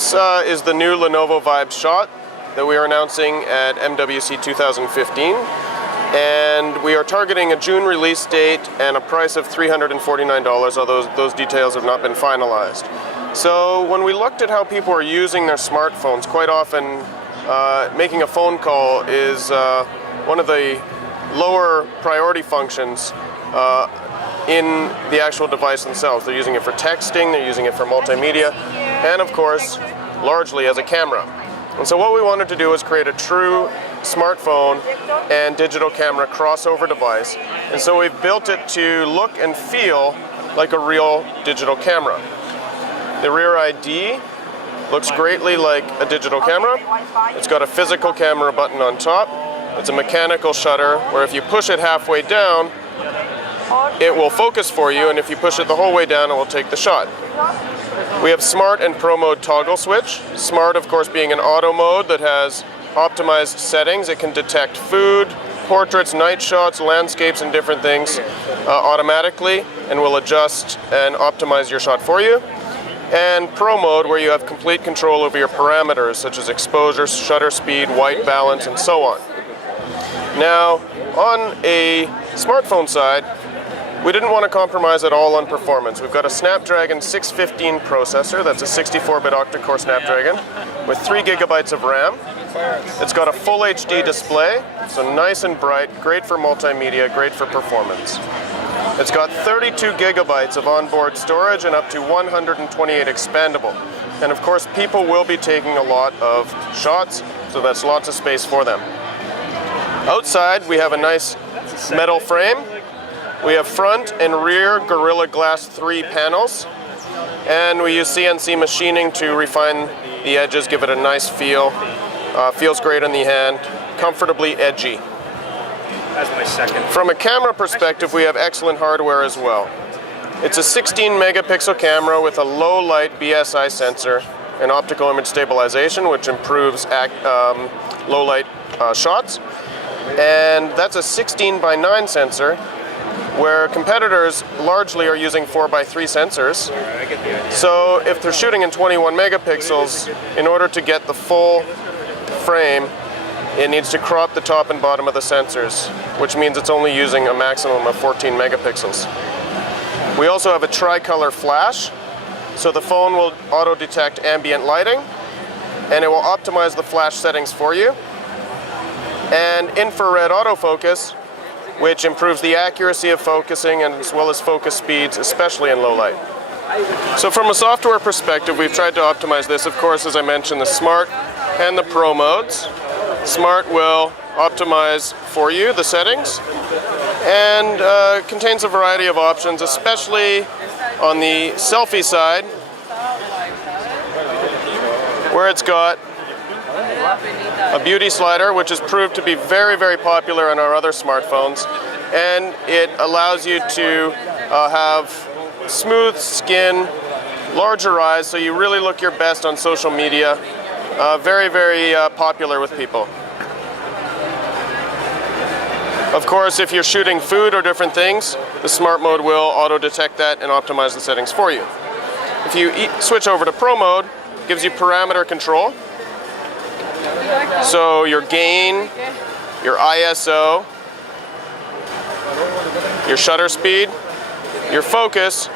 This is the new Lenovo Vibe Shot that we are announcing at MWC 2015. And we are targeting a June release date and a price of $349, although those details have not been finalized. So when we looked at how people are using their smartphones, quite often making a phone call is one of the lower priority functions in the actual device themselves. They're using it for texting, they're using it for multimedia, and of course, largely as a camera. And so what we wanted to do was create a true smartphone and digital camera crossover device. And so we've built it to look and feel like a real digital camera. The rear ID looks greatly like a digital camera. It's got a physical camera button on top. It's a mechanical shutter where if you push it halfway down, it will focus for you, and if you push it the whole way down, it will take the shot. We have Smart and Pro mode toggle switch. Smart, of course, being an auto mode that has optimized settings. It can detect food, portraits, night shots, landscapes, and different things automatically, and will adjust and optimize your shot for you. And Pro mode, where you have complete control over your parameters, such as exposure, shutter speed, white balance, and so on. Now, on a smartphone side, we didn't want to compromise at all on performance. We've got a Snapdragon 615 processor, that's a 64-bit octa-core Snapdragon, with 3 gigabytes of RAM. It's got a full HD display, so nice and bright, great for multimedia, great for performance. It's got 32 gigabytes of onboard storage and up to 128 expandable. And of course, people will be taking a lot of shots, so that's lots of space for them. Outside, we have a nice metal frame. We have front and rear Gorilla Glass 3 panels, and we use CNC machining to refine the edges, give it a nice feel. Feels great in the hand, comfortably edgy. That's my second. From a camera perspective, we have excellent hardware as well. It's a 16 megapixel camera with a low light BSI sensor and optical image stabilization, which improves low light shots. And that's a 16:9 sensor, where competitors largely are using 4:3 sensors. So if they're shooting in 21 megapixels, in order to get the full frame, it needs to crop the top and bottom of the sensors, which means it's only using a maximum of 14 megapixels. We also have a tricolor flash, so the phone will auto-detect ambient lighting, and it will optimize the flash settings for you. And infrared autofocus, which improves the accuracy of focusing and as well as focus speeds, especially in low light. So from a software perspective, we've tried to optimize this. Of course, as I mentioned, the Smart and the Pro modes. Smart will optimize for you the settings and contains a variety of options, especially on the selfie side, where it's got a beauty slider, which has proved to be very, very popular on our other smartphones, and it allows you to have smooth skin, larger eyes, so you really look your best on social media. Very, very popular with people. Of course, if you're shooting food or different things, the Smart mode will auto-detect that and optimize the settings for you. If you switch over to Pro mode, it gives you parameter control. So your gain, your ISO, your shutter speed, your focus,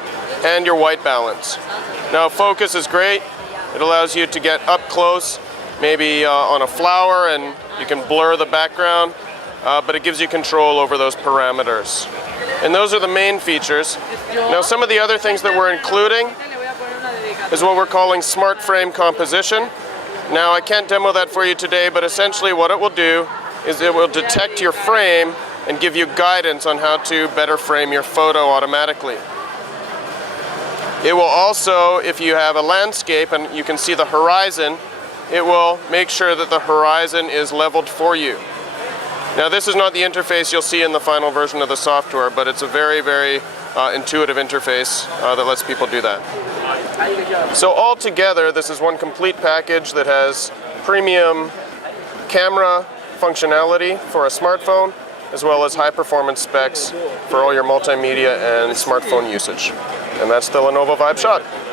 and your white balance. Now focus is great. It allows you to get up close, maybe on a flower, and you can blur the background, but it gives you control over those parameters. And those are the main features. Now some of the other things that we're including is what we're calling smart frame composition. Now I can't demo that for you today, but essentially what it will do is it will detect your frame and give you guidance on how to better frame your photo automatically. It will also, if you have a landscape and you can see the horizon, it will make sure that the horizon is leveled for you. Now this is not the interface you'll see in the final version of the software, but it's a very, very intuitive interface that lets people do that. So altogether, this is one complete package that has premium camera functionality for a smartphone, as well as high performance specs for all your multimedia and smartphone usage. And that's the Lenovo Vibe Shot.